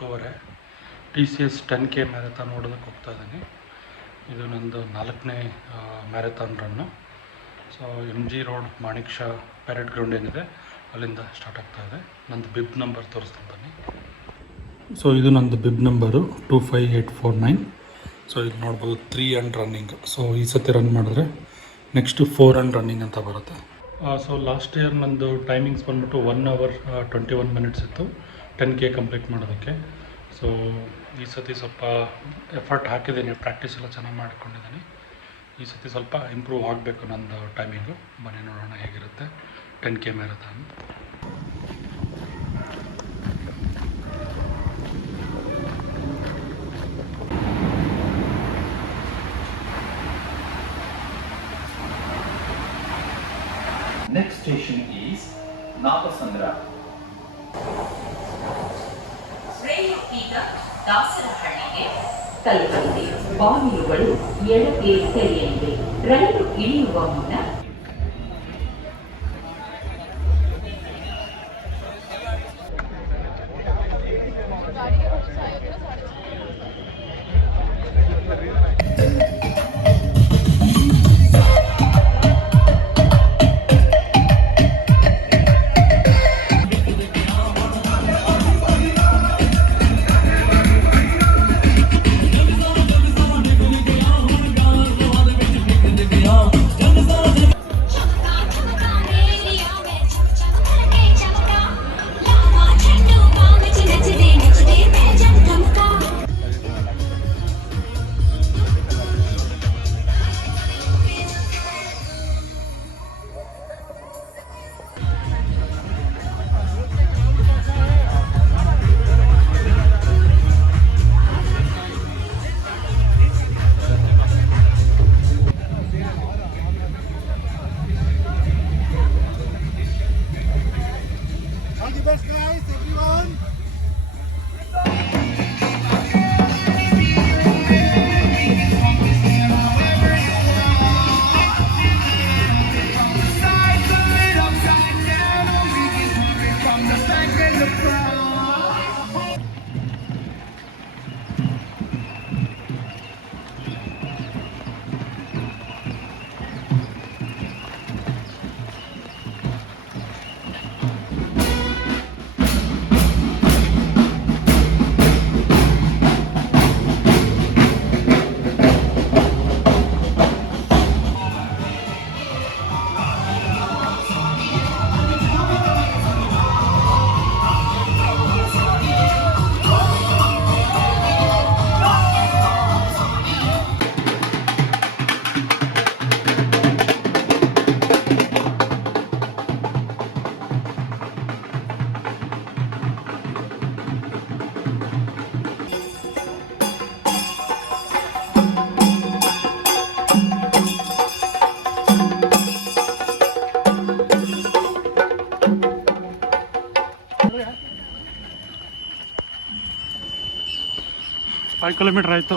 4:15 TCS 10K marathon ಓಡೋದಕ್ಕೆ ಹೋಗ್ತಾ ಇದ್ದೀನಿ. ಇದು ನಂದು 4ನೇ marathon run. So MG road Manekshaw parade ground ಏನಿದೆ ಅಲ್ಲಿಂದ ಸ್ಟಾರ್ಟ್ ಆಗ್ತಾ ಇದೆ. ನಂದು ಬಿಬ್ ನಂಬರ್ ತೋರಿಸ್ತೀನಿ ಬನ್ನಿ. ಸೊ ಇದು ನಂದು ಬಿಬ್ ನಂಬರು 25849. ಸೊ ಇಲ್ಲಿ ನೋಡ್ಬೋದು 3 and ರನ್ನಿಂಗ್. ಸೊ ಈ ಸತಿ ರನ್ ಮಾಡಿದ್ರೆ ನೆಕ್ಸ್ಟು 4 and ರನ್ನಿಂಗ್ ಅಂತ ಬರುತ್ತೆ. ಸೊ ಲಾಸ್ಟ್ ಇಯರ್ ನಂದು ಟೈಮಿಂಗ್ಸ್ ಬಂದ್ಬಿಟ್ಟು 1 hour 21 minutes ಇತ್ತು 10K ಕಂಪ್ಲೀಟ್ ಮಾಡೋದಕ್ಕೆ. ಸೊ ಈ ಸತಿ ಸ್ವಲ್ಪ ಎಫರ್ಟ್ ಹಾಕಿದ್ದೀನಿ, ಪ್ರಾಕ್ಟೀಸ್ ಎಲ್ಲ ಚೆನ್ನಾಗಿ ಮಾಡಿಕೊಂಡಿದ್ದೀನಿ. ಈ ಸತಿ ಸ್ವಲ್ಪ ಇಂಪ್ರೂವ್ ಆಗಬೇಕು ನಂದು ಟೈಮಿಂಗು. ಬನ್ನಿ ನೋಡೋಣ ಹೇಗಿರುತ್ತೆ 10K marathon. Next station is Napasandra. ರೈಲು ಈಗ ದಾಸರಹಳ್ಳಿಗೆ ತಲುಪಲಿದೆ. ಬಾಗಿಲುಗಳು ಎಡಕ್ಕೆ ತೆರೆಯಲಿವೆ. ರೈಲು ಇಳಿಯುವ ಮುನ್ನ ಫೈವ್ ಕಿಲೋಮೀಟ್ರ್ ಆಯಿತು.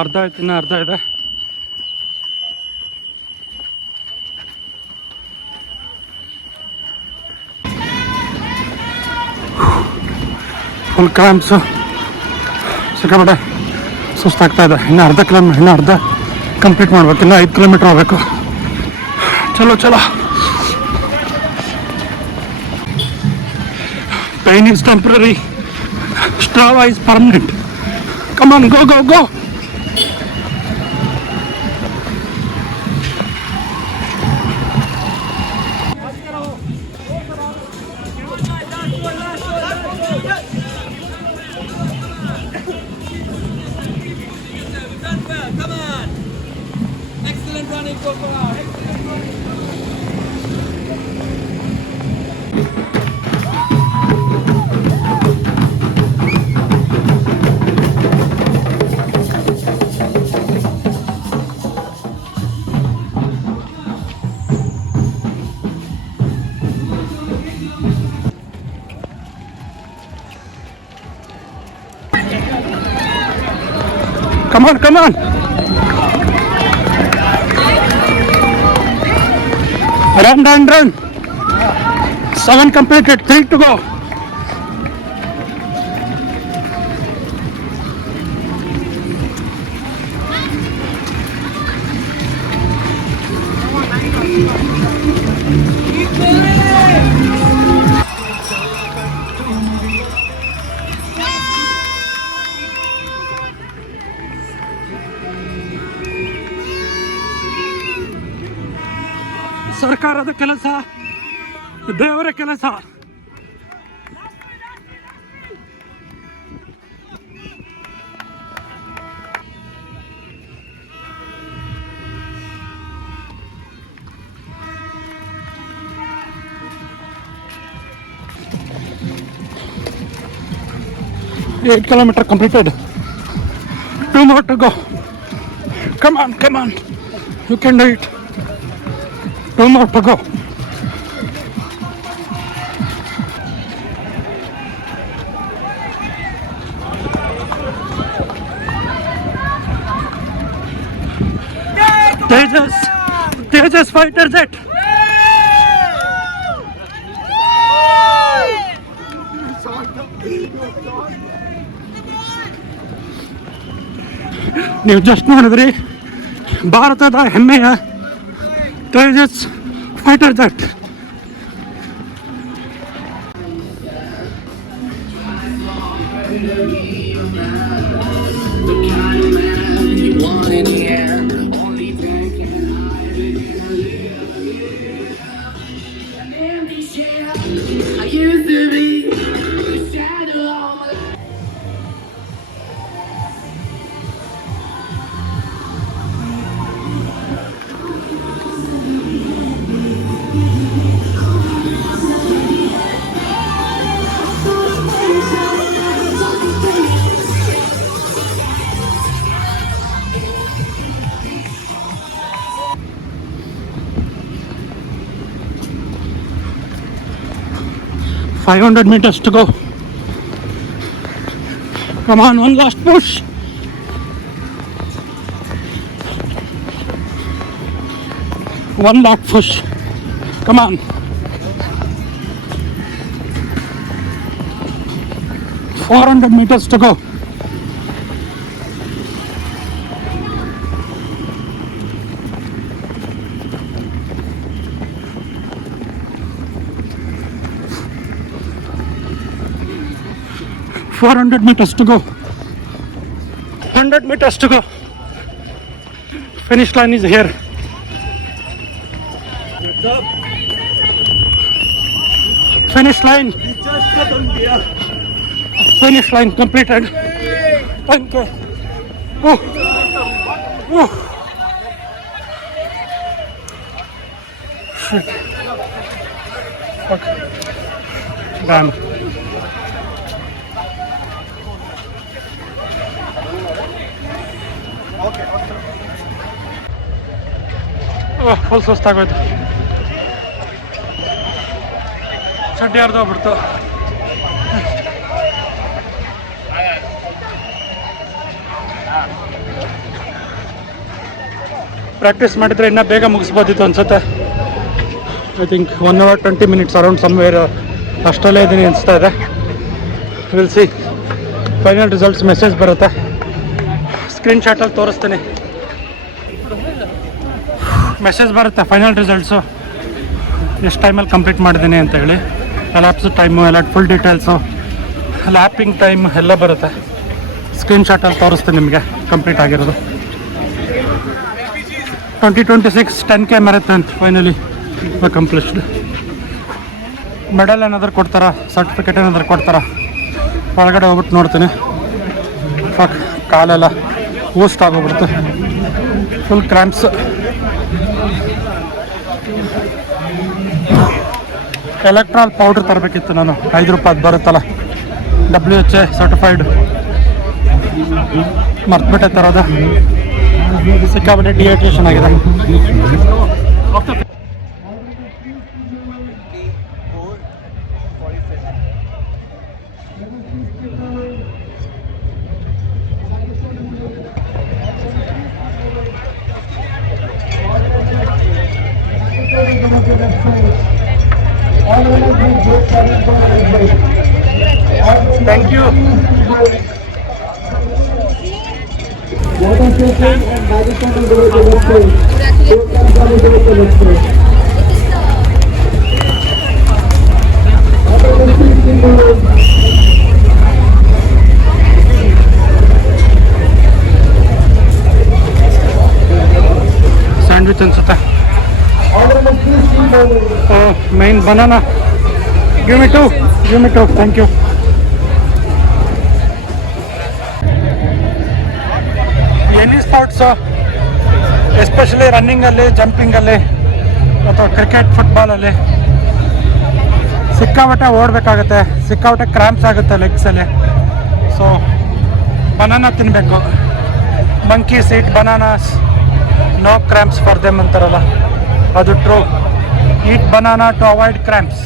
ಅರ್ಧ ಆಯ್ತು, ಇನ್ನೂ ಅರ್ಧ ಇದೆ. ಫುಲ್ ಕ್ರಾಂಪ್ಸು, ಸಿಕ್ಕಾಪಟ್ಟೆ ಸುಸ್ತಾಗ್ತಾ ಇದೆ. ಇನ್ನು ಅರ್ಧ ಕಂಪ್ಲೀಟ್ ಮಾಡ್ಬೇಕು. ಇನ್ನು 5 ಕಿಲೋಮೀಟ್ರ್ ಹೋಗ್ಬೇಕು. ಚಲೋ ಚಲೋ. Pain is temporary, Strava is permanent. Come on, go, go, go! Come on! Excellent running, Gopal! Come on, come on! Run, run, run! 7 completed, 3 to go. ಅದ್ಭುತವಾದ ಕೆಲಸ, ದೇವರ ಕೆಲಸ. Eight kilometers completed. 2 more to go. Come on, come on. You can do it. 2 more to go. Tejas fighter jet. ನೀವು just ನೋಡಿದ್ರಿ ಭಾರತದ ಹೆಮ್ಮೆಯ Tejas fighter jet. $500 meters to go. Come on, one last push. One last push. Come on. $400 meters to go. $400 meters to go. 100 meters to go. Finish line is here. Finish line. Finish line completed. Thank you. Oh. Oh. Shit. Okay. Damn. Full ಸುಸ್ತಾಗೋಯ್ತು, ಚಡ್ಡಿ ಹರಿದೋಗ್ಬಿಡ್ತು. Practice ಮಾಡಿದರೆ ಇನ್ನೂ ಬೇಗ ಮುಗಿಸ್ಬೋದಿತ್ತು ಅನ್ಸುತ್ತೆ. I think 1 hour 20 minutes around somewhere ಅಷ್ಟರಲ್ಲೇ ಇದ್ದೀನಿ ಅನಿಸ್ತಾ ಇದೆ. Will see. Final results message ಬರುತ್ತೆ, ಸ್ಕ್ರೀನ್ಶಾಟಲ್ಲಿ ತೋರಿಸ್ತೀನಿ. ಮೆಸೇಜ್ ಬರುತ್ತೆ ಫೈನಲ್ ರಿಸಲ್ಟ್ಸು, ಎಷ್ಟು ಟೈಮಲ್ಲಿ ಕಂಪ್ಲೀಟ್ ಮಾಡಿದ್ದೀನಿ ಅಂತ ಹೇಳಿ. ಲ್ಯಾಪ್ಸ್ ಟೈಮು ಎಲ್ಲ ಫುಲ್ ಡೀಟೇಲ್ಸು, ಲ್ಯಾಪಿಂಗ್ ಟೈಮ್ ಎಲ್ಲ ಬರುತ್ತೆ. ಸ್ಕ್ರೀನ್ಶಾಟಲ್ಲಿ ತೋರಿಸ್ತೀನಿ ನಿಮಗೆ ಕಂಪ್ಲೀಟ್ ಆಗಿರೋದು. 2026 10K ಮ್ಯಾರಥಾನ್ ಫೈನಲಿ ಕಂಪ್ಲೀಟ್ಡ್. ಮೆಡಲ್ ಏನಾದರೂ ಕೊಡ್ತಾರಾ, ಸರ್ಟಿಫಿಕೇಟ್ ಏನಾದರೂ ಕೊಡ್ತಾರಾ? ಒಳಗಡೆ ಹೋಗ್ಬಿಟ್ಟು ನೋಡ್ತೀನಿ. ಕಾಲೆಲ್ಲ ಊಸ್ಟ್ ಆಗೋಗ್ಬಿಡುತ್ತೆ, ಫುಲ್ ಕ್ರ್ಯಾಂಪ್ಸ್. ಎಲೆಕ್ಟ್ರಾಲ್ ಪೌಡ್ರ್ ತರಬೇಕಿತ್ತು ನಾನು, $5 ಬರುತ್ತಲ್ಲ, WHA ಸರ್ಟಿಫೈಡ್. ಮರ್ತ್ಬಿಟ್ಟೆ ತರೋದು, ಸಿಕ್ಕಾಬಿಟ್ಟೆ ಡಿಹೈಡ್ರೇಷನ್ ಆಗಿದೆ. Thank you. ಸ್ಯಾಂಡ್ವಿಚ್ ಅನ್ಸುತ್ತೆ. main banana. Give me two. Give me two. Thank you. Any sports especially ರನ್ನಿಂಗಲ್ಲಿ ಜಂಪಿಂಗಲ್ಲಿ ಅಥವಾ ಕ್ರಿಕೆಟ್ ಫುಟ್ಬಾಲಲ್ಲಿ ಸಿಕ್ಕಾಪಟ್ಟೆ ಓಡಬೇಕಾಗುತ್ತೆ, ಸಿಕ್ಕಾಪಟ್ಟೆ ಕ್ರ್ಯಾಂಪ್ಸ್ ಆಗುತ್ತೆ ಲೆಗ್ಸಲ್ಲಿ. ಸೊ ಬನಾನಾ ತಿನ್ನಬೇಕು. Monkeys eat bananas, no cramps for them ಅಂತಾರಲ್ಲ, ಅದು true. Eat banana to avoid cramps.